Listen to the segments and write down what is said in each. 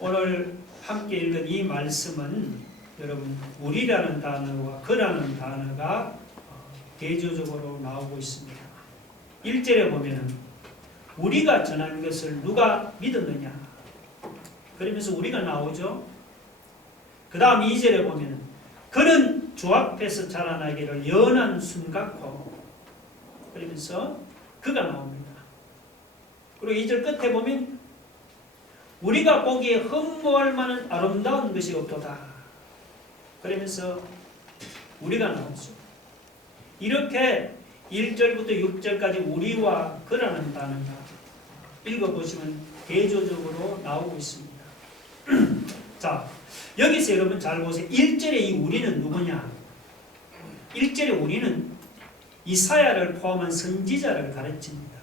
오늘 함께 읽은 이 말씀은 여러분 우리라는 단어와 그라는 단어가 대조적으로 나오고 있습니다. 1절에 보면은 우리가 전한 것을 누가 믿었느냐 그러면서 우리가 나오죠. 그 다음 2절에 보면은 그는 주 앞에서 자라나기를 연한 순 같고 그러면서 그가 나옵니다. 그리고 2절 끝에 보면 우리가 보기에 흠모할 만한 아름다운 것이 없도다 그러면서 우리가 나오죠. 이렇게 1절부터 6절까지 우리와 그라는 단어가 읽어보시면 대조적으로 나오고 있습니다. 자, 여기서 여러분 잘 보세요. 1절에 이 우리는 누구냐? 1절에 우리는 이사야를 포함한 선지자를 가르칩니다.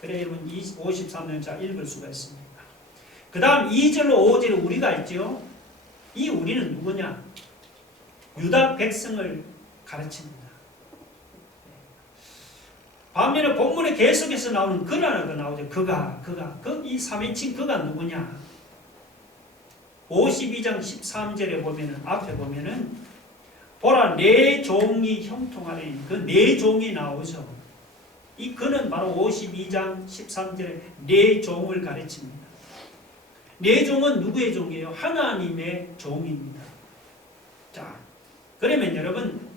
그래 여러분 53년차 읽을 수가 있습니다. 그 다음 2절로 5절에 우리가 있죠. 이 우리는 누구냐? 유다 백성을 가르칩니다. 반면에 본문에 계속해서 나오는 그라가 나오죠. 이 3인칭 그가 누구냐? 52장 13절에 보면은 앞에 보면은 보라 내 종이 형통하리니 그 내 종이 나오죠. 이 그는 바로 52장 13절에 내 종을 가르칩니다. 내 종은 누구의 종이에요? 하나님의 종입니다. 자, 그러면 여러분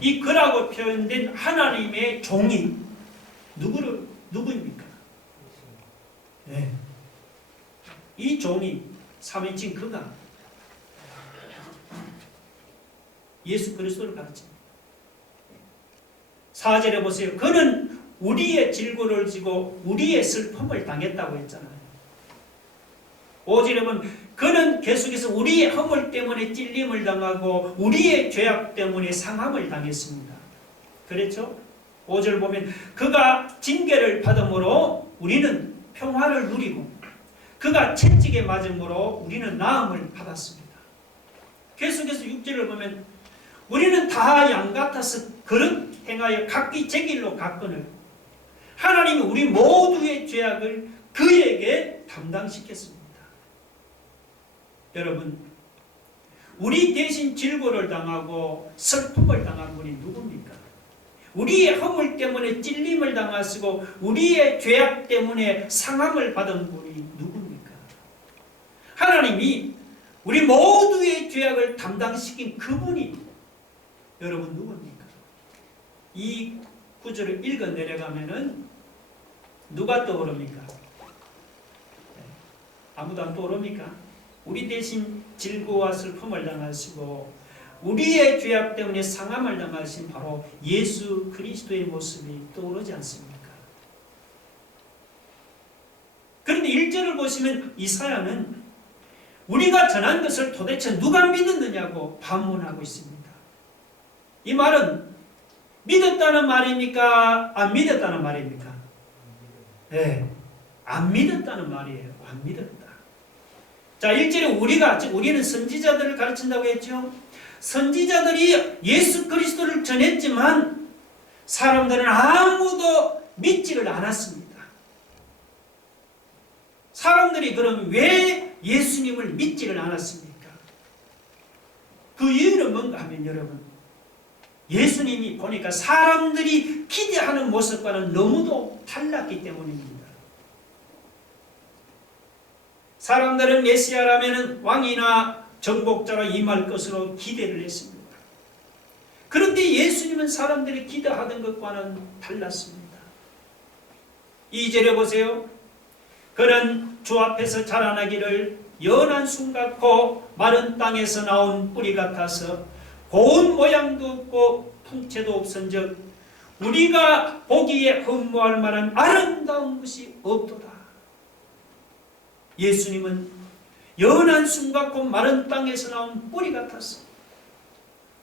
이 그라고 표현된 하나님의 종이 누구입니까? 네. 이 종이 3인칭 그가 예수 그리스도를 가르칩니다. 4절에 보세요. 그는 우리의 질고를 지고 우리의 슬픔을 당했다고 했잖아요. 5절에 보면 그는 계속해서 우리의 허물 때문에 찔림을 당하고 우리의 죄악 때문에 상함을 당했습니다. 그렇죠? 5절 보면 그가 징계를 받음으로 우리는 평화를 누리고 그가 채찍에 맞음으로 우리는 나음을 받았습니다. 계속해서 6절을 보면 우리는 다 양 같아서 그릇 행하여 각기 제 길로 갔거늘 하나님이 우리 모두의 죄악을 그에게 담당시켰습니다. 여러분 우리 대신 질고를 당하고 슬픔을 당한 분이 누굽니까? 우리의 허물 때문에 찔림을 당하시고 우리의 죄악 때문에 상함을 받은 분이 누굽니까? 하나님이 우리 모두의 죄악을 담당시킨 그분이 여러분 누굽니까? 이 구절을 읽어 내려가면은 누가 떠오릅니까? 아무도 안 떠오릅니까? 우리 대신 질고와 슬픔을 당하시고 우리의 죄악 때문에 상함을 당하신 바로 예수 그리스도의 모습이 떠오르지 않습니까? 그런데 1절을 보시면 이사야는 우리가 전한 것을 도대체 누가 믿었느냐고 반문하고 있습니다. 이 말은 믿었다는 말입니까? 안 믿었다는 말입니까? 네, 안 믿었다는 말이에요. 안 믿었다. 자, 1절에 우리는 선지자들을 가르친다고 했죠. 선지자들이 예수 그리스도를 전했지만 사람들은 아무도 믿지를 않았습니다. 사람들이 그럼 왜 예수님을 믿지를 않았습니까? 그 이유는 뭔가 하면 여러분 예수님이 보니까 사람들이 기대하는 모습과는 너무도 달랐기 때문입니다. 사람들은 메시아라면 왕이나 정복자로 임할 것으로 기대를 했습니다. 그런데 예수님은 사람들이 기대하던 것과는 달랐습니다. 2절에 보세요. 그는 주 앞에서 자라나기를 연한 순 같고 마른 땅에서 나온 뿌리 같아서 고운 모양도 없고 풍채도 없은즉 우리가 보기에 흠모할 만한 아름다운 것이 없도다. 예수님은 연한 순 같고 마른 땅에서 나온 뿌리 같았어.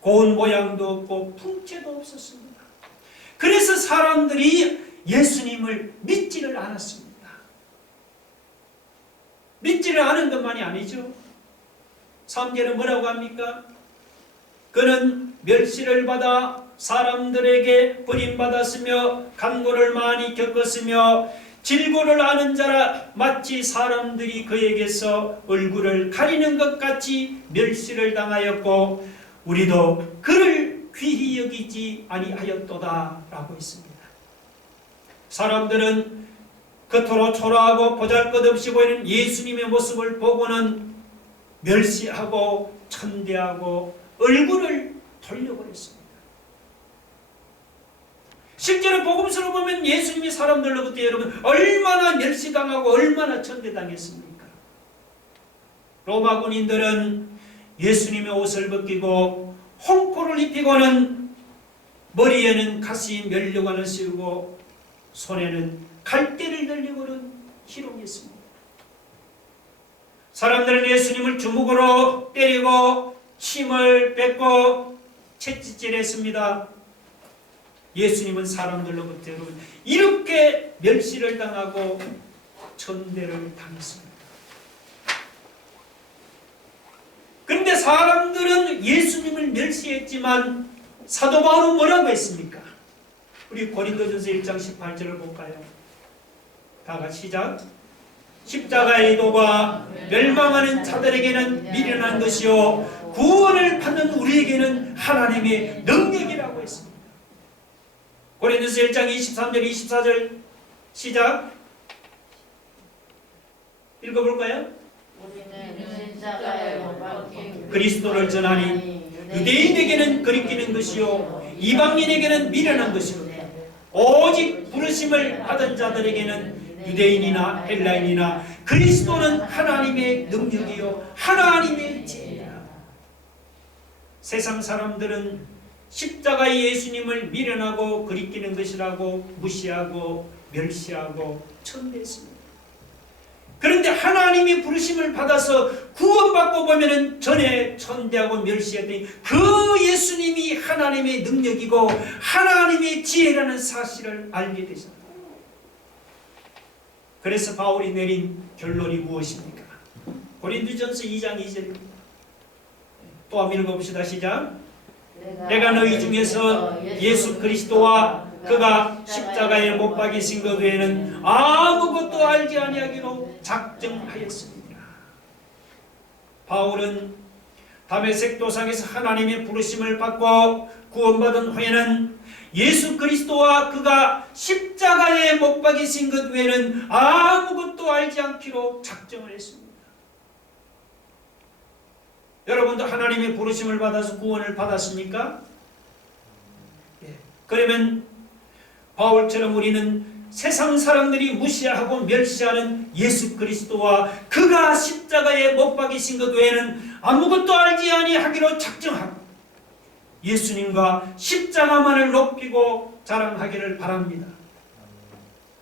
고운 모양도 없고 풍채도 없었습니다. 그래서 사람들이 예수님을 믿지를 않았습니다. 믿지를 않은 것만이 아니죠. 3절은 뭐라고 합니까? 그는 멸시를 받아 사람들에게 버림받았으며 간고를 많이 겪었으며 질고를 아는 자라 마치 사람들이 그에게서 얼굴을 가리는 것 같이 멸시를 당하였고 우리도 그를 귀히 여기지 아니하였도다 라고 있습니다. 사람들은 겉으로 초라하고 보잘것없이 보이는 예수님의 모습을 보고는 멸시하고 천대하고 얼굴을 돌려버렸습니다. 실제로 복음서를 보면 예수님이 사람들로부터 여러분 얼마나 멸시당하고 얼마나 천대당했습니까? 로마 군인들은 예수님의 옷을 벗기고 홍포를 입히고는 머리에는 가시 면류관을 씌우고 손에는 갈대를 들리고는 희롱했습니다. 사람들은 예수님을 주먹으로 때리고 침을 뱉고 채찍질했습니다. 예수님은 사람들로부터 여러분 이렇게 멸시를 당하고 천대를 당했습니다. 그런데 사람들은 예수님을 멸시했지만 사도 바울은 뭐라고 했습니까? 우리 고린도전서 1장 18절을 볼까요? 다 같이 시작. 십자가의 도가 멸망하는 자들에게는 미련한 것이요 구원을 받는 우리에게는 하나님의 능력이라고 했습니다. 고린도서 1장 23절 24절 시작. 읽어볼까요? 그리스도를 전하니 유대인에게는 거리끼는 것이요 이방인에게는 미련한 것이요 오직 부르심을 받은 자들에게는 유대인이나 헬라인이나 그리스도는 하나님의 능력이요 하나님의 지혜라. 세상 사람들은 십자가의 예수님을 미련하고 거리끼는 것이라고 무시하고 멸시하고 천대했습니다. 그런데 하나님이 부르심을 받아서 구원받고 보면은 전에 천대하고 멸시했더니 그 예수님이 하나님의 능력이고 하나님의 지혜라는 사실을 알게 되셨다. 그래서 바울이 내린 결론이 무엇입니까? 고린도전서 2장 2절입니다. 또 한번 읽어봅시다. 시작. 내가 너희 중에서 예수 그리스도와 그가 십자가에 못 박이신 것 외에는 아무것도 알지 아니하기로 작정하였습니다. 바울은 다메섹 도상에서 하나님의 부르심을 받고 구원받은 후에는 예수 그리스도와 그가 십자가에 못 박이신 것 외에는 아무것도 알지 않기로 작정을 했습니다. 여러분도 하나님의 부르심을 받아서 구원을 받았습니까? 그러면 바울처럼 우리는 세상 사람들이 무시하고 멸시하는 예수 그리스도와 그가 십자가에 못 박이신 것 외에는 아무것도 알지 아니하기로 작정하고 예수님과 십자가만을 높이고 자랑하기를 바랍니다.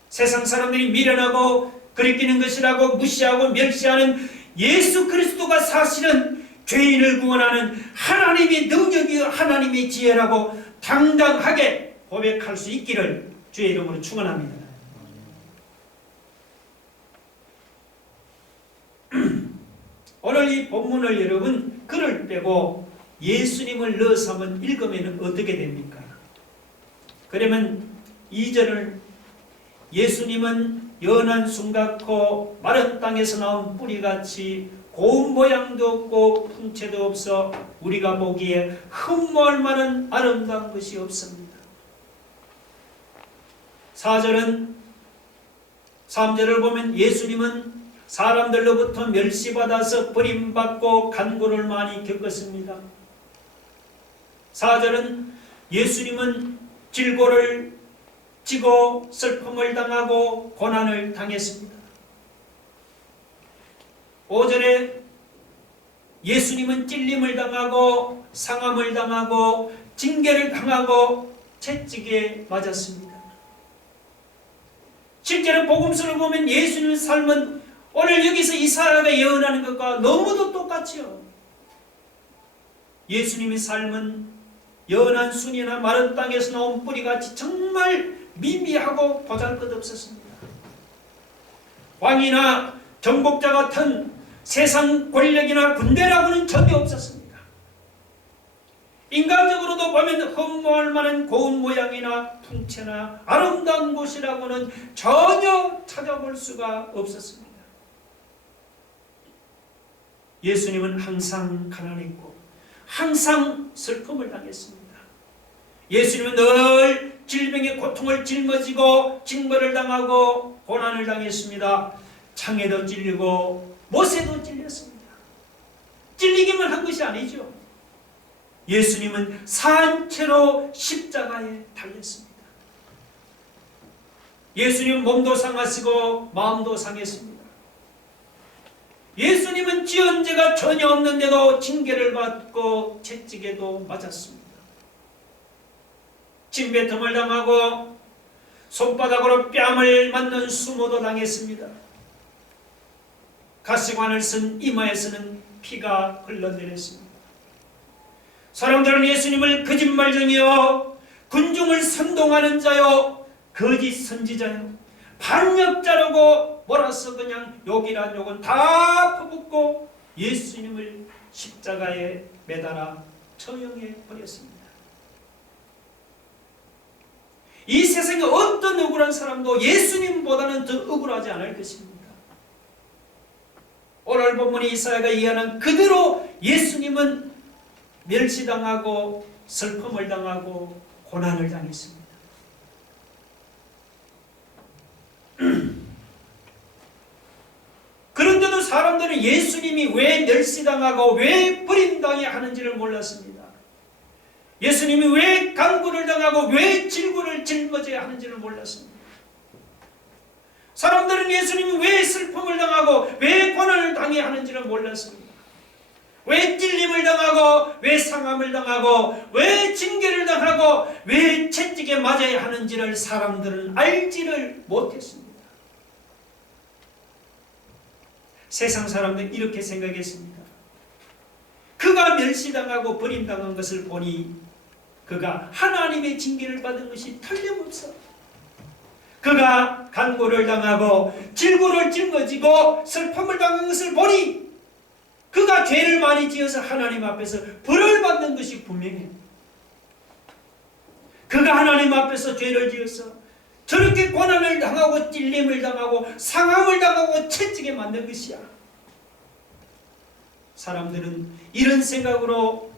세상 사람들이 미련하고 거리끼는 것이라고 무시하고 멸시하는 예수 그리스도가 사실은 죄인을 구원하는 하나님의 능력이요 하나님의 지혜라고 당당하게 고백할 수 있기를 주의 이름으로 축원합니다. 오늘 이 본문을 여러분 글을 빼고 예수님을 넣어서 한번 읽으면 어떻게 됩니까? 그러면 2절을 예수님은 연한 숨같고 마른 땅에서 나온 뿌리같이 고운 모양도 없고 풍채도 없어 우리가 보기에 흠모할 만한 아름다운 것이 없습니다. 4절은 3절을 보면 예수님은 사람들로부터 멸시받아서 버림받고 간고를 많이 겪었습니다. 4절은 예수님은 질고를 지고 슬픔을 당하고 고난을 당했습니다. 5절에 예수님은 찔림을 당하고 상함을 당하고 징계를 당하고 채찍에 맞았습니다. 실제로 복음서를 보면 예수님의 삶은 오늘 여기서 이사야가 예언하는 것과 너무도 똑같지요. 예수님의 삶은 연한 순이나 마른 땅에서 나온 뿌리같이 정말 미미하고 보잘것없었습니다. 왕이나 정복자 같은 세상 권력이나 군대라고는 전혀 없었습니다. 인간적으로도 보면 흠모할 만한 고운 모양이나 풍채나 아름다운 곳이라고는 전혀 찾아볼 수가 없었습니다. 예수님은 항상 가난했고 항상 슬픔을 당했습니다. 예수님은 늘 질병의 고통을 짊어지고 징벌을 당하고 고난을 당했습니다. 창에도 찔리고 못에도 찔렸습니다. 찔리기만 한 것이 아니죠. 예수님은 산채로 십자가에 달렸습니다. 예수님은 몸도 상하시고 마음도 상했습니다. 예수님은 지은 죄가 전혀 없는데도 징계를 받고 채찍에도 맞았습니다. 침뱉음을 당하고 손바닥으로 뺨을 맞는 수모도 당했습니다. 가시관을 쓴 이마에서는 피가 흘러내렸습니다. 사람들은 예수님을 거짓말쟁이요, 군중을 선동하는 자요, 거짓 선지자요, 반역자라고 몰아서 그냥 욕이란 욕은 다 퍼붓고 예수님을 십자가에 매달아 처형해 버렸습니다. 이 세상에 어떤 억울한 사람도 예수님보다는 더 억울하지 않을 것입니다. 오늘 본문의 이사야가 이해하는 그대로 예수님은 멸시당하고 슬픔을 당하고 고난을 당했습니다. 그런데도 사람들은 예수님이 왜 멸시당하고 왜 버림당해야 하는지를 몰랐습니다. 예수님이 왜 간구를 당하고 왜 질구를 짊어져야 하는지를 몰랐습니다. 사람들은 예수님이 왜 슬픔을 당하고 왜 고난을 당해야 하는지를 몰랐습니다. 왜 찔림을 당하고 왜 상함을 당하고 왜 징계를 당하고 왜 채찍에 맞아야 하는지를 사람들은 알지를 못했습니다. 세상 사람들은 이렇게 생각했습니다. 그가 멸시당하고 버림당한 것을 보니 그가 하나님의 징계를 받은 것이 틀림없어. 그가 간고를 당하고 질고를 짊어지고 슬픔을 당한 것을 보니 그가 죄를 많이 지어서 하나님 앞에서 벌을 받는 것이 분명해요. 그가 하나님 앞에서 죄를 지어서 저렇게 고난을 당하고 찔림을 당하고 상함을 당하고 채찍에 맞는 것이야. 사람들은 이런 생각으로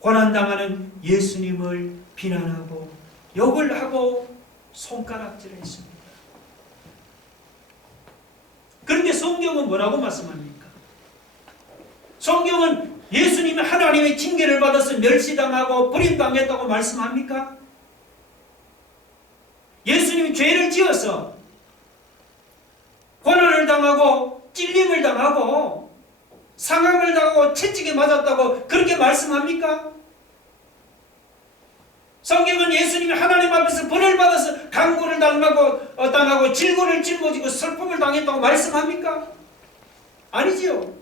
고난당하는 예수님을 비난하고 욕을 하고 손가락질했습니다. 그런데 성경은 뭐라고 말씀합니까? 성경은 예수님이 하나님의 징계를 받아서 멸시당하고 버림당했다고 말씀합니까? 예수님이 죄를 지어서 고난을 당하고 찔림을 당하고 상함을 당하고 채찍에 맞았다고 그렇게 말씀합니까? 성경은 예수님이 하나님 앞에서 벌을 받아서 간구를 당하고 질고를 짊어지고 슬픔을 당했다고 말씀합니까? 아니지요.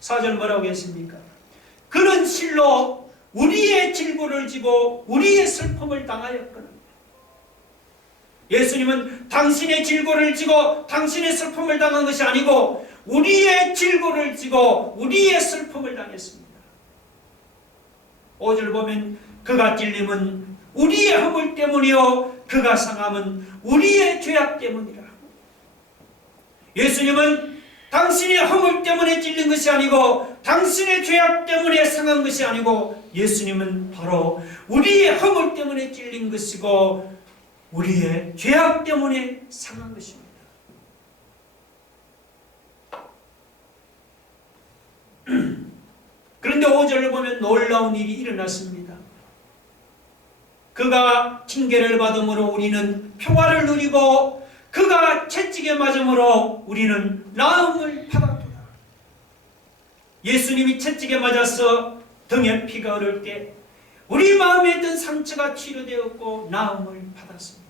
4절 뭐라고 했습니까? 그는 실로 우리의 질고를 지고 우리의 슬픔을 당하였거늘. 예수님은 당신의 질고를 지고 당신의 슬픔을 당한 것이 아니고 우리의 질고를 지고 우리의 슬픔을 당했습니다. 5절 보면 그가 찔림은 우리의 허물 때문이요 그가 상함은 우리의 죄악 때문이라. 예수님은 당신의 허물 때문에 찔린 것이 아니고 당신의 죄악 때문에 상한 것이 아니고 예수님은 바로 우리의 허물 때문에 찔린 것이고 우리의 죄악 때문에 상한 것입니다. 그런데 5절을 보면 놀라운 일이 일어났습니다. 그가 징계를 받음으로 우리는 평화를 누리고 그가 채찍에 맞음으로 우리는 나음을 받았도다. 예수님이 채찍에 맞아서 등에 피가 흐를 때 우리 마음에 있던 상처가 치료되었고 나음을 받았습니다.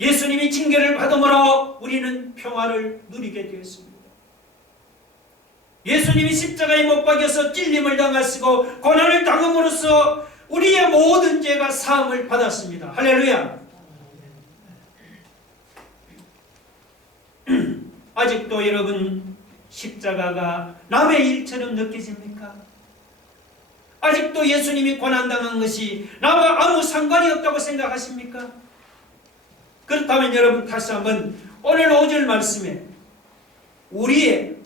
예수님이 징계를 받음으로 우리는 평화를 누리게 되었습니다. 예수님이 십자가에 못 박여서 찔림을 당하시고 고난을 당함으로써 우리의 모든 죄가 사함을 받았습니다. 할렐루야. 아직도 여러분 십자가가 남의 일처럼 느껴집니까? 아직도 예수님이 고난당한 것이 나와 아무 상관이 없다고 생각하십니까? 그렇다면 여러분 다시 한번 오늘 5절 말씀에 우리의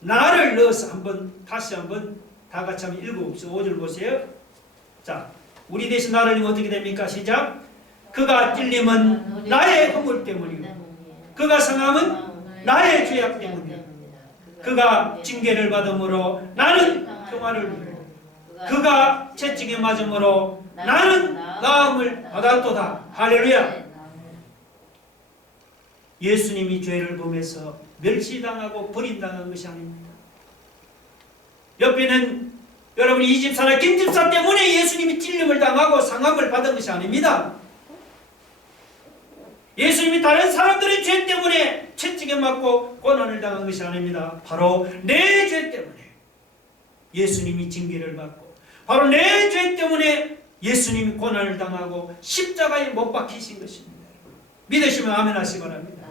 나를 넣어서 다시 한번 다 같이 한번 읽어봅시다. 5절 보세요. 자, 우리 대신 나를 넣으면 어떻게 됩니까? 시작. 그가 찔림은 나의 허물 때문이고 그가 상함은 나의 죄악 때문이고 그가 징계를 받음으로 나는 평화를 누리고 그가 채찍에 맞음으로 나는 나음을 받았도다. 할렐루야. 예수님이 죄를 범해서 멸시당하고 버림당한 것이 아닙니다. 옆에는 여러분 이 집사나 김 집사 때문에 예수님이 찔림을 당하고 상함을 받은 것이 아닙니다. 예수님이 다른 사람들의 죄 때문에 채찍에 맞고 고난을 당한 것이 아닙니다. 바로 내 죄 때문에 예수님이 징계를 받고 바로 내 죄 때문에 예수님이 고난을 당하고 십자가에 못 박히신 것입니다. 믿으시면 아멘 하시기 바랍니다.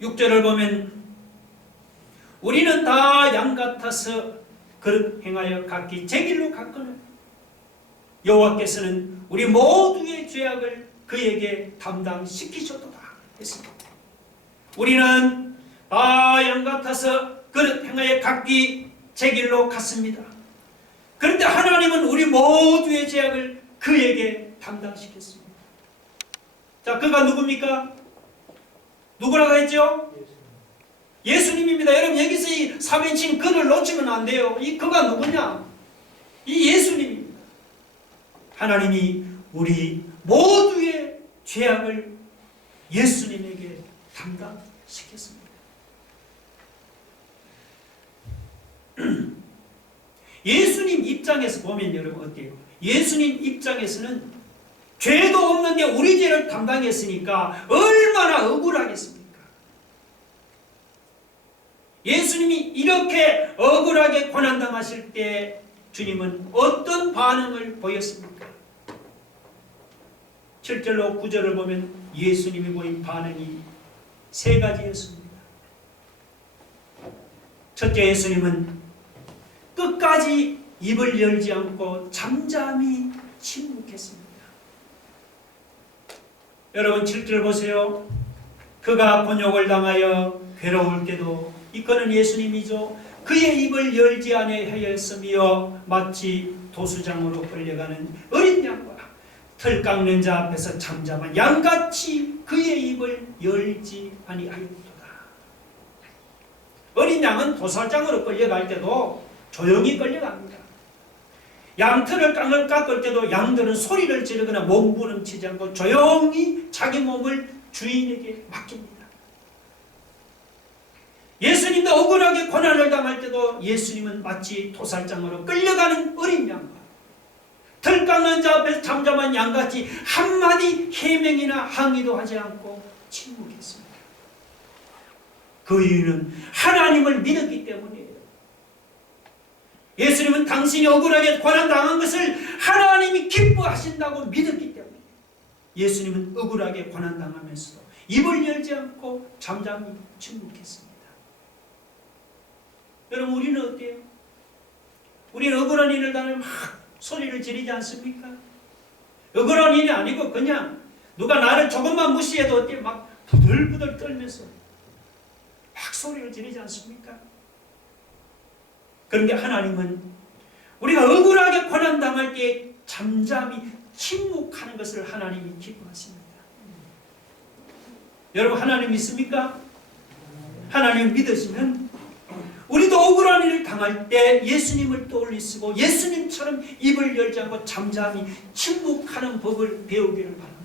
6절을 보면 우리는 다 양 같아서 그릇 행하여 각기 제 길로 갔거늘 여호와께서는 우리 모두의 죄악을 그에게 담당시키셨도다 했습니다. 우리는 다 양 같아서 그릇 행하여 각기 제 길로 갔습니다. 그런데 하나님은 우리 모두의 죄악을 그에게 담당시켰습니다. 자, 그가 누굽니까? 누구라고 했죠? 예수님입니다. 여러분 여기서 이 3인칭 그를 놓치면 안 돼요. 이 그가 누구냐? 이 예수님입니다. 하나님이 우리 모두의 죄악을 예수님에게 담당시켰습니다. 예수님 입장에서 보면 여러분 어때요? 예수님 입장에서는 죄도 없는데 우리 죄를 담당했으니까 얼마나 억울하겠습니까? 예수님이 이렇게 억울하게 고난당하실 때 주님은 어떤 반응을 보였습니까? 7절로 9절을 보면 예수님이 보인 반응이 세 가지였습니다. 첫째, 예수님은 끝까지 입을 열지 않고 잠잠히 침묵했습니다. 여러분 7절 보세요. 그가 곤욕을 당하여 괴로울 때도 이거는 예수님이죠. 그의 입을 열지 아니하였으며 마치 도수장으로 끌려가는 어린 양과 털 깎는 자 앞에서 잠잠한 양같이 그의 입을 열지 아니하였도다. 어린 양은 도살장으로 끌려갈 때도 조용히 끌려갑니다. 양털을 깎을 때도 양들은 소리를 지르거나 몸부림치지 않고 조용히 자기 몸을 주인에게 맡깁니다. 예수님도 억울하게 고난을 당할 때도 예수님은 마치 도살장으로 끌려가는 어린 양과 털 깎는 자 앞에서 잠잠한 양같이 한마디 해명이나 항의도 하지 않고 침묵했습니다. 그 이유는 하나님을 믿었기 때문이에요. 예수님은 당신이 억울하게 고난당한 것을 하나님이 기뻐하신다고 믿었기 때문에 예수님은 억울하게 고난당하면서도 입을 열지 않고 잠잠히 침묵했습니다. 여러분 우리는 어때요? 우리는 억울한 일을 당하면 막 소리를 지르지 않습니까? 억울한 일이 아니고 그냥 누가 나를 조금만 무시해도 어때요? 막 부들부들 떨면서 막 소리를 지르지 않습니까? 그런데 하나님은 우리가 억울하게 고난당할 때 잠잠히 침묵하는 것을 하나님이 기뻐하십니다. 여러분 하나님 믿습니까? 하나님 믿으시면 우리도 억울한 일을 당할 때 예수님을 떠올리시고 예수님처럼 입을 열지 않고 잠잠히 침묵하는 법을 배우기를 바랍니다.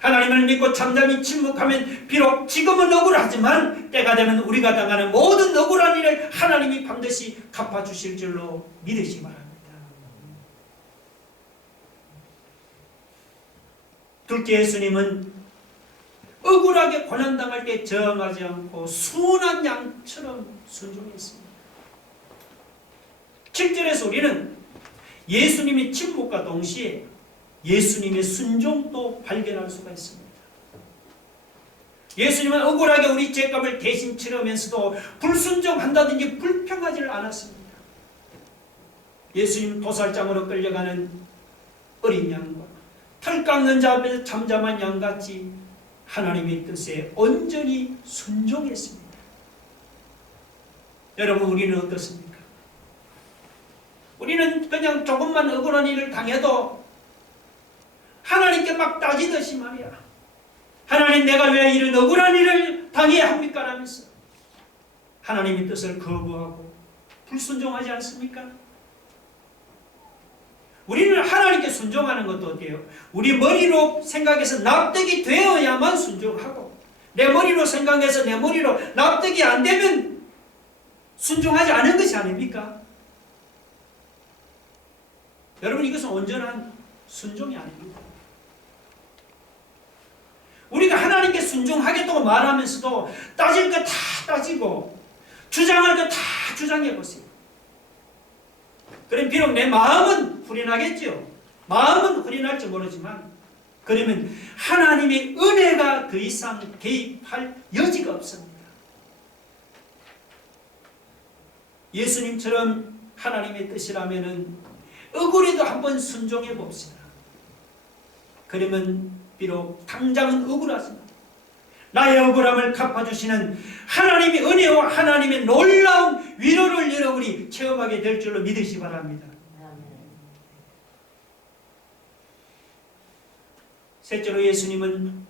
하나님을 믿고 잠잠히 침묵하면 비록 지금은 억울하지만 때가 되면 우리가 당하는 모든 억울한 일을 하나님이 반드시 갚아주실 줄로 믿으시기 바랍니다. 둘째, 예수님은 억울하게 고난당할 때 저항하지 않고 순한 양처럼 순종했습니다. 7절에서 우리는 예수님의 침묵과 동시에 예수님의 순종도 발견할 수가 있습니다. 예수님은 억울하게 우리 죄값을 대신 치르면서도 불순종한다든지 불평하지를 않았습니다. 예수님 도살장으로 끌려가는 어린 양과 털 깎는 자 앞에서 잠잠한 양같이 하나님의 뜻에 온전히 순종했습니다. 여러분, 우리는 어떻습니까? 우리는 그냥 조금만 억울한 일을 당해도 하나님께 막 따지듯이 말이야, 하나님, 내가 왜 이런 억울한 일을 당해야 합니까? 라면서 하나님의 뜻을 거부하고 불순종하지 않습니까? 우리는 하나님께 순종하는 것도 어때요? 우리 머리로 생각해서 납득이 되어야만 순종하고, 내 머리로 생각해서 내 머리로 납득이 안 되면 순종하지 않은 것이 아닙니까? 여러분, 이것은 온전한 순종이 아닙니다. 우리가 하나님께 순종하겠다고 말하면서도 따질 거 다 따지고 주장할 거 다 주장해 보세요. 그럼 비록 내 마음은 후련하겠죠. 마음은 후련할지 모르지만 그러면 하나님의 은혜가 더 이상 개입할 여지가 없습니다. 예수님처럼 하나님의 뜻이라면 억울해도 한번 순종해 봅시다. 그러면 비록 당장은 억울하지만 나의 억울함을 갚아주시는 하나님의 은혜와 하나님의 놀라운 위로를 여러분이 체험하게 될 줄로 믿으시 바랍니다. 셋째로, 예수님은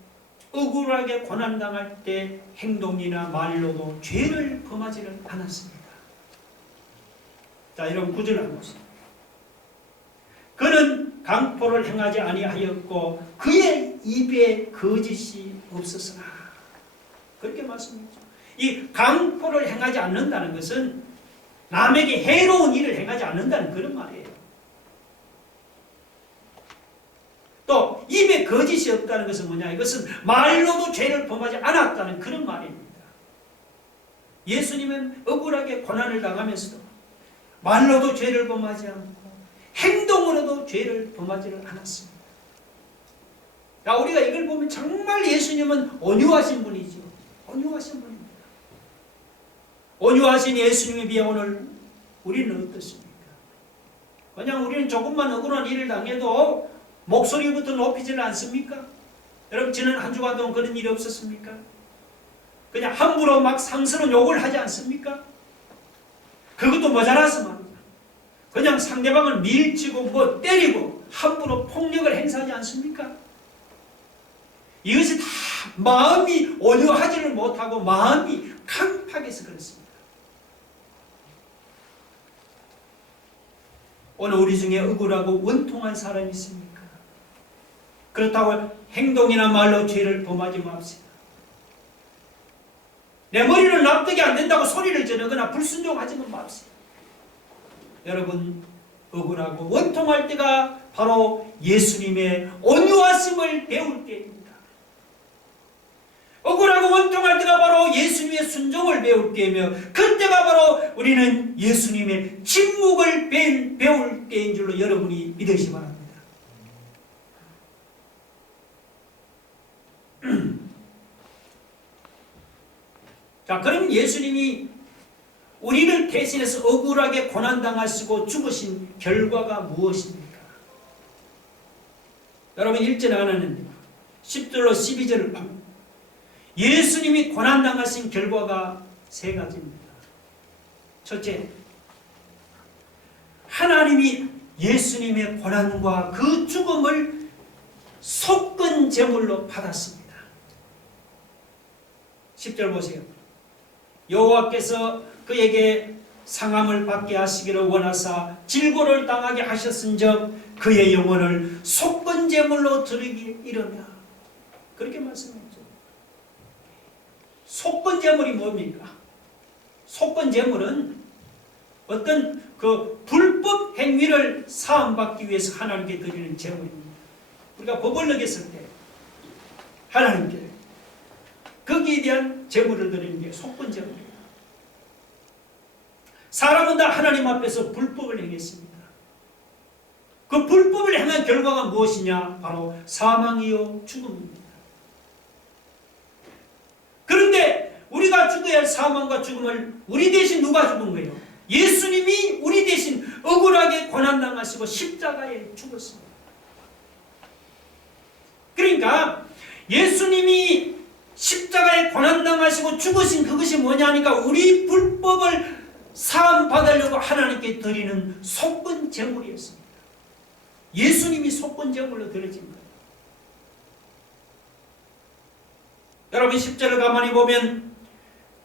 억울하게 고난당할 때 행동이나 말로도 죄를 범하지는 않았습니다. 자, 여러분, 구절을 한번 보세요. 그는 강포를 행하지 아니하였고 그의 입에 거짓이 없었으나, 그렇게 말씀했죠. 이 강포를 행하지 않는다는 것은 남에게 해로운 일을 행하지 않는다는 그런 말이에요. 또 입에 거짓이 없다는 것은 뭐냐? 이것은 말로도 죄를 범하지 않았다는 그런 말입니다. 예수님은 억울하게 고난을 당하면서도 말로도 죄를 범하지 않고 행동으로도 죄를 범하지는 않았습니다. 야, 우리가 이걸 보면 정말 예수님은 온유하신 분이죠. 온유하신 분입니다. 온유하신 예수님에 비해 오늘 우리는 어떻습니까? 그냥 우리는 조금만 억울한 일을 당해도 목소리부터 높이지는 않습니까? 여러분, 지난 한 주간 동안 그런 일이 없었습니까? 그냥 함부로 막 상스러운 욕을 하지 않습니까? 그것도 모자라서 말입니다. 그냥 상대방을 밀치고 뭐 때리고 함부로 폭력을 행사하지 않습니까? 이것이 다 마음이 온유하지를 못하고 마음이 강팍해서 그렇습니다. 오늘 우리 중에 억울하고 원통한 사람이 있습니까? 그렇다고 행동이나 말로 죄를 범하지 맙시다. 내 머리는 납득이 안 된다고 소리를 지르거나 불순종하지는 맙시다. 여러분, 억울하고 원통할 때가 바로 예수님의 온유하심을 배울 때입니다. 억울하고 원통할 때가 바로 예수님의 순종을 배울 때이며, 그때가 바로 우리는 예수님의 침묵을 배울 때인 줄로 여러분이 믿으시기 바랍니다. 자, 그럼 예수님이 우리를 대신해서 억울하게 고난당하시고 죽으신 결과가 무엇입니까? 여러분, 1절에 하나는 10절로 12절을 보면 예수님이 고난당하신 결과가 세 가지입니다. 첫째, 하나님이 예수님의 고난과 그 죽음을 속건 제물로 받았습니다. 10절 보세요. 여호와께서 그에게 상함을 받게 하시기를 원하사 질고를 당하게 하셨은즉 그의 영혼을 속건 제물로 드리기 이르며, 그렇게 말씀했죠. 속건 제물이 뭡니까? 속건 제물은 어떤 그 불법 행위를 사함받기 위해서 하나님께 드리는 제물입니다. 우리가 법을 어겼을 때 하나님께 거기에 대한 제물을 드리는 게 속건 제물입니다. 사람은 다 하나님 앞에서 불법을 행했습니다. 그 불법을 행한 결과가 무엇이냐? 바로 사망이요 죽음입니다. 치러야 할 사망과 죽음을 우리 대신 누가 죽은 거예요? 예수님이 우리 대신 억울하게 고난당하시고 십자가에 죽었습니다. 그러니까 예수님이 십자가에 고난당하시고 죽으신 그것이 뭐냐니까 우리 불법을 사함받으려고 하나님께 드리는 속건 제물이었습니다. 예수님이 속건 제물로 드려진 거예요. 여러분 10절을 가만히 보면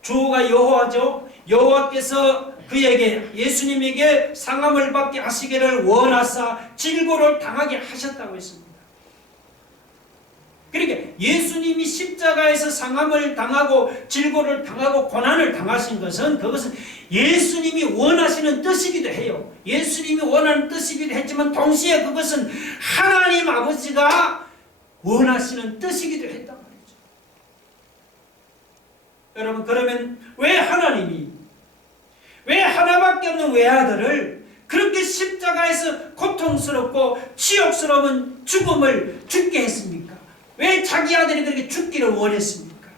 주가 여호와죠. 여호와께서 그에게 예수님에게 상함을 받게 하시기를 원하사 질고를 당하게 하셨다고 했습니다. 그러니까 예수님이 십자가에서 상함을 당하고 질고를 당하고 고난을 당하신 것은 그것은 예수님이 원하시는 뜻이기도 해요. 예수님이 원하는 뜻이기도 했지만 동시에 그것은 하나님 아버지가 원하시는 뜻이기도 했단 말이죠. 여러분 그러면 왜 하나님이 왜 하나밖에 없는 외아들을 그렇게 십자가에서 고통스럽고 치욕스러운 죽음을 죽게 했습니까? 왜 자기 아들이 그렇게 죽기를 원했습니까?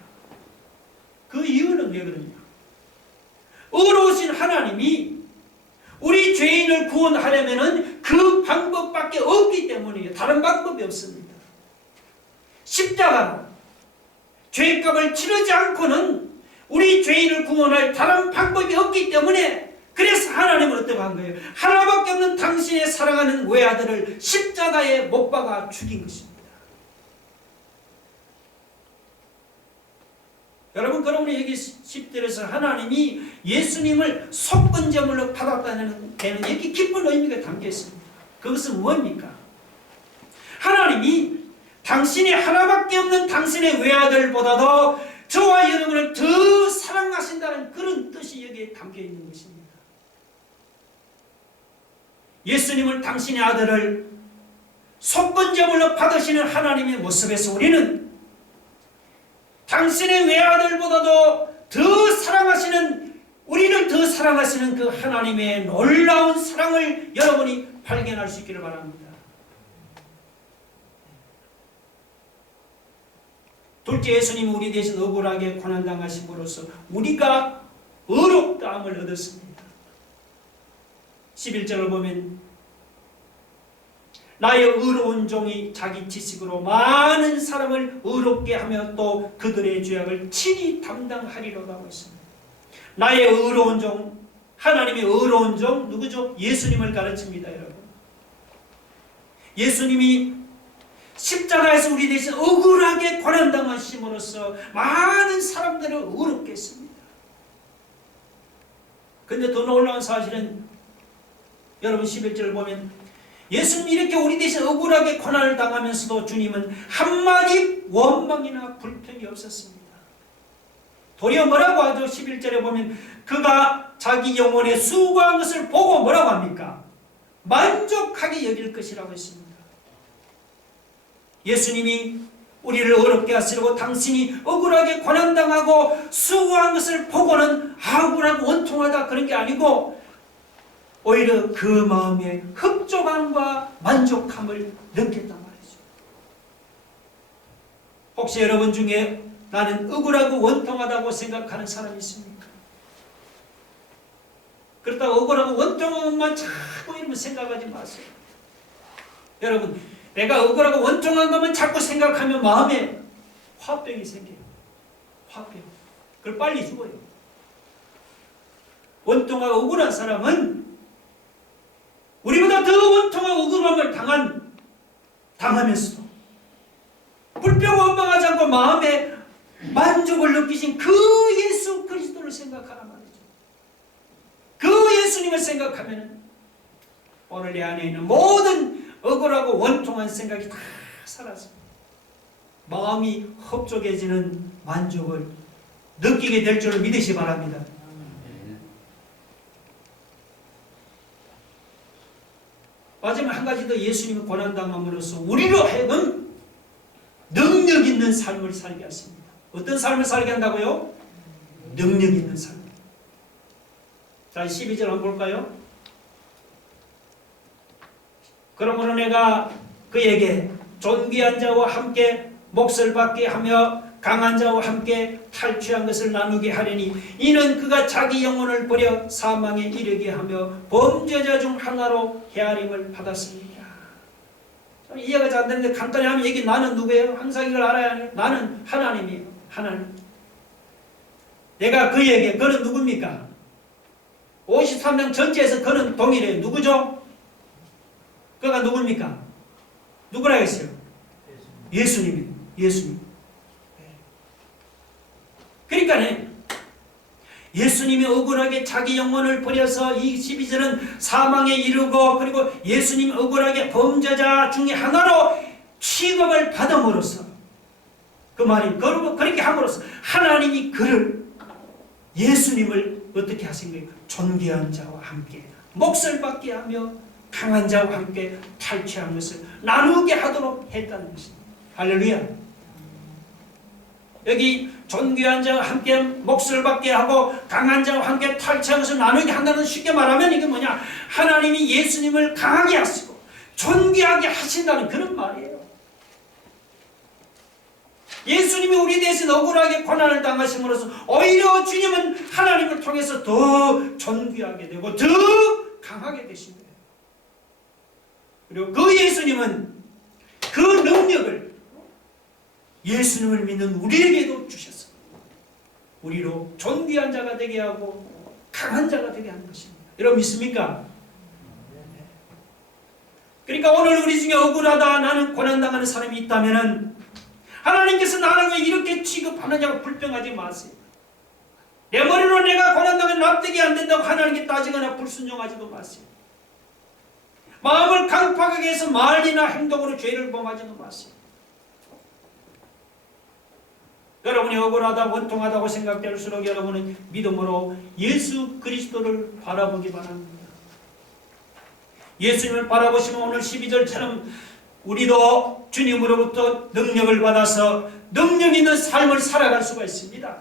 그 이유는 왜 그러냐? 의로우신 하나님이 우리 죄인을 구원하려면 그 방법밖에 없기 때문이에요. 다른 방법이 없습니다. 십자가 죄값을 치르지 않고는 우리 죄인을 구원할 다른 방법이 없기 때문에 그래서 하나님은 어떻게 한 거예요? 하나밖에 없는 당신의 사랑하는 외아들을 십자가에 못 박아 죽인 것입니다. 여러분 그러면 여기 10절에서 하나님이 예수님을 속건제물로 받았다는 데는 여기 깊은 의미가 담겨 있습니다. 그것은 뭡니까? 하나님이 당신이 하나밖에 없는 당신의 외아들보다도 저와 여러분을 더 사랑하신다는 그런 뜻이 여기에 담겨 있는 것입니다. 예수님을 당신의 아들을 속건제물로 받으시는 하나님의 모습에서 우리는 당신의 외아들보다도 더 사랑하시는 우리를 더 사랑하시는 그 하나님의 놀라운 사랑을 여러분이 발견할 수 있기를 바랍니다. 둘째 예수님이 우리 대신 억울하게 고난당하심으로써 우리가 의롭다함을 얻었습니다. 11절을 보면 나의 의로운 종이 자기 지식으로 많은 사람을 의롭게 하며 또 그들의 죄악을 친히 담당하리로라고 했습니다. 나의 의로운 종, 하나님의 의로운 종 누구죠? 예수님을 가르칩니다. 여러분 예수님이 십자가에서 우리 대신 억울하게 고난당하심으로써 많은 사람들을 의롭게 했습니다. 그런데 더 놀라운 사실은 여러분 11절을 보면 예수님이 이렇게 우리 대신 억울하게 고난을 당하면서도 주님은 한마디 원망이나 불평이 없었습니다. 도리어 뭐라고 하죠? 11절에 보면 그가 자기 영혼의 수고한 것을 보고 뭐라고 합니까? 만족하게 여길 것이라고 했습니다. 예수님이 우리를 어렵게 하시려고 당신이 억울하게 고난당하고 수고한 것을 보고는 억울하고 원통하다 그런 게 아니고 오히려 그 마음에 흡족함과 만족함을 느꼈단 말이죠. 혹시 여러분 중에 나는 억울하고 원통하다고 생각하는 사람이 있습니까? 그렇다고 억울하고 원통한 것만 자꾸 이러면 생각하지 마세요. 여러분 내가 억울하고 원통한 것만 자꾸 생각하면 마음에 화병이 생겨요. 화병. 그걸 빨리 죽어요. 원통하고 억울한 사람은 우리보다 더 원통하고 억울함을 당하면서도 불평 원망하지 않고 마음에 만족을 느끼신 그 예수 그리스도를 생각하란 말이죠. 그 예수님을 생각하면 오늘 내 안에 있는 모든 억울하고 원통한 생각이 다 사라집니다. 마음이 흡족해지는 만족을 느끼게 될 줄을 믿으시 바랍니다. 마지막 한 가지 더 예수님의 고난당함으로써 우리로 하여금 능력 있는 삶을 살게 하십니다. 어떤 삶을 살게 한다고요? 능력 있는 삶. 자, 12절 한번 볼까요? 그러므로 내가 그에게 존귀한 자와 함께 몫을 받게 하며 강한 자와 함께 탈취한 것을 나누게 하려니 이는 그가 자기 영혼을 버려 사망에 이르게 하며 범죄자 중 하나로 헤아림을 받았습니다. 이해가 잘 안 되는데 간단히 하면 이게 나는 누구예요? 항상 이걸 알아야 해요. 나는 하나님이에요. 하나님. 내가 그에게, 그는 누굽니까? 53명 전체에서 그는 동일해요. 누구죠? 그가 누굽니까? 누구라 했어요? 예수님이에요. 예수님. 그러니까 예수님이 억울하게 자기 영혼을 버려서 이 12절은 사망에 이르고 그리고 예수님이 억울하게 범죄자 중에 하나로 취급을 받음으로써 그 말이 그렇게 함으로써 하나님이 그를 예수님을 어떻게 하신 거예요? 존귀한 자와 함께 몫을 받게 하며 강한 자와 함께 탈취한 것을 나누게 하도록 했다는 것입니다. 할렐루야. 여기 존귀한 자와 함께 몫을 받게 하고 강한 자와 함께 탈취한 것을 나누게 한다는, 쉽게 말하면 이게 뭐냐, 하나님이 예수님을 강하게 하시고 존귀하게 하신다는 그런 말이에요. 예수님이 우리 대신 억울하게 고난을 당하심으로써 오히려 주님은 하나님을 통해서 더 존귀하게 되고 더 강하게 되신 거예요. 그리고 그 예수님은 그 능력을 예수님을 믿는 우리에게도 주셨습니다. 우리로 존귀한 자가 되게 하고 강한 자가 되게 하는 것입니다. 여러분 믿습니까? 그러니까 오늘 우리 중에 억울하다, 나는 고난당하는 사람이 있다면 하나님께서 나를 왜 이렇게 취급하느냐고 불평하지 마세요. 내 머리로 내가 고난당하면 납득이 안 된다고 하나님께 따지거나 불순종하지도 마세요. 마음을 강팍하게 해서 말이나 행동으로 죄를 범하지도 마세요. 여러분이 억울하다, 원통하다고 생각될수록 여러분은 믿음으로 예수 그리스도를 바라보기 바랍니다. 예수님을 바라보시면 오늘 12절처럼 우리도 주님으로부터 능력을 받아서 능력 있는 삶을 살아갈 수가 있습니다.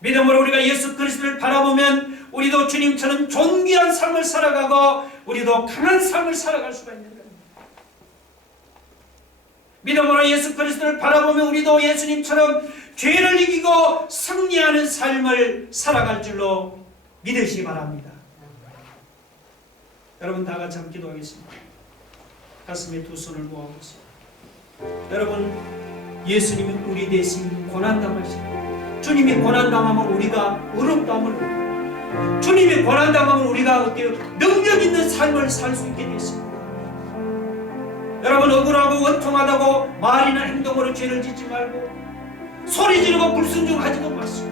믿음으로 우리가 예수 그리스도를 바라보면 우리도 주님처럼 존귀한 삶을 살아가고 우리도 강한 삶을 살아갈 수가 있는 겁니다. 믿음으로 예수 그리스도를 바라보면 우리도 예수님처럼 죄를 이기고 승리하는 삶을 살아갈 줄로 믿으시기 바랍니다. 여러분 다 같이 한번 기도하겠습니다. 가슴에 두 손을 모아보세요. 여러분, 예수님이 우리 대신 고난당하시고 주님이 고난당하면 우리가 어렵다면, 주님이 고난당하면 우리가 어때요? 능력 있는 삶을 살 수 있게 됐습니다. 여러분, 억울하고 원통하다고 말이나 행동으로 죄를 짓지 말고 소리 지르고 불순종하지도 마시고,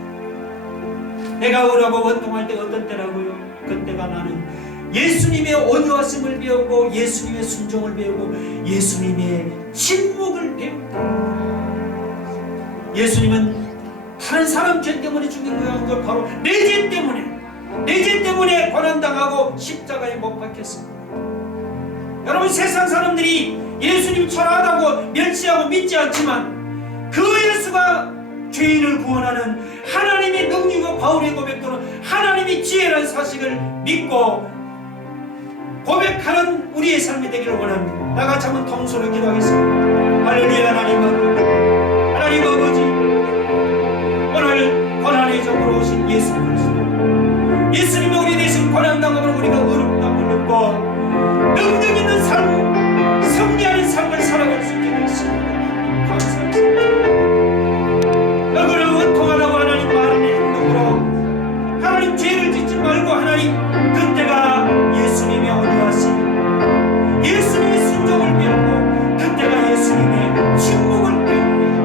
내가 억울하고 원통할 때 어떤 때라고요? 그때가 나는 예수님의 온유하심을 배우고 예수님의 순종을 배우고 예수님의 침묵을 배운다. 예수님은 다른 사람 죄 때문에 죽인 걸 바로 내 죄 때문에 고난당하고 십자가에 못 박혔습니다. 여러분, 세상 사람들이 예수님 초라하다고 멸시하고 믿지 않지만 그 예수가 죄인을 구원하는 하나님의 능력과 바울의 고백대로 하나님의 지혜라는 사실을 믿고 고백하는 우리의 삶이 되기를 원합니다. 다 같이 한번 통소로 기도하겠습니다. 할렐루야. 하나님 아버지, 오늘 고난의 종으로 오신 예수 그리스도, 예수님이 우리 대신 고난당하면 우리가 어렵다고 느끼고 능력 있는 삶, 승리하는 삶을 살아갈 수 있게 되었습니다. 감사합니다. 너그러운 원통하다고 하나님 말하는 행동으로 하나님 죄를 짓지 말고 하나님 그때가 예수님의 온유하심, 예수님의 순종을 배우고 그때가 예수님의 침묵을 배웁니다.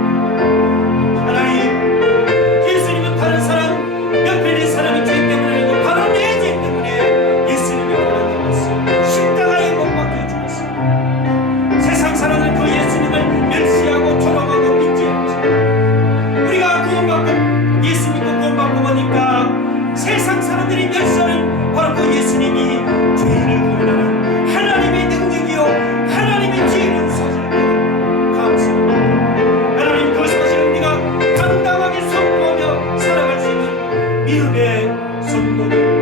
하나님, 예수님은 다른 사람, 옆에 내 사람이 죄 때문에 아니고 바로 내 죄 때문에 예수님이 고난당했어요. 십자가에 못 박혀 죽었어요. 세상 사람은 그 예수님을 멸시하고 조롱하고 믿지 않죠. 우리가 구원받고 예수님도 구원받고 보니까 세상 사람들이 멸시하는 바로 그 예수님이 죄인을 구원하는 하나님의 능력이요 하나님의 지혜로운 사실입니다. 감사합니다. 하나님, 그 사실을 우리가 당당하게 선포하며 살아갈 수 있는 믿음의 성도들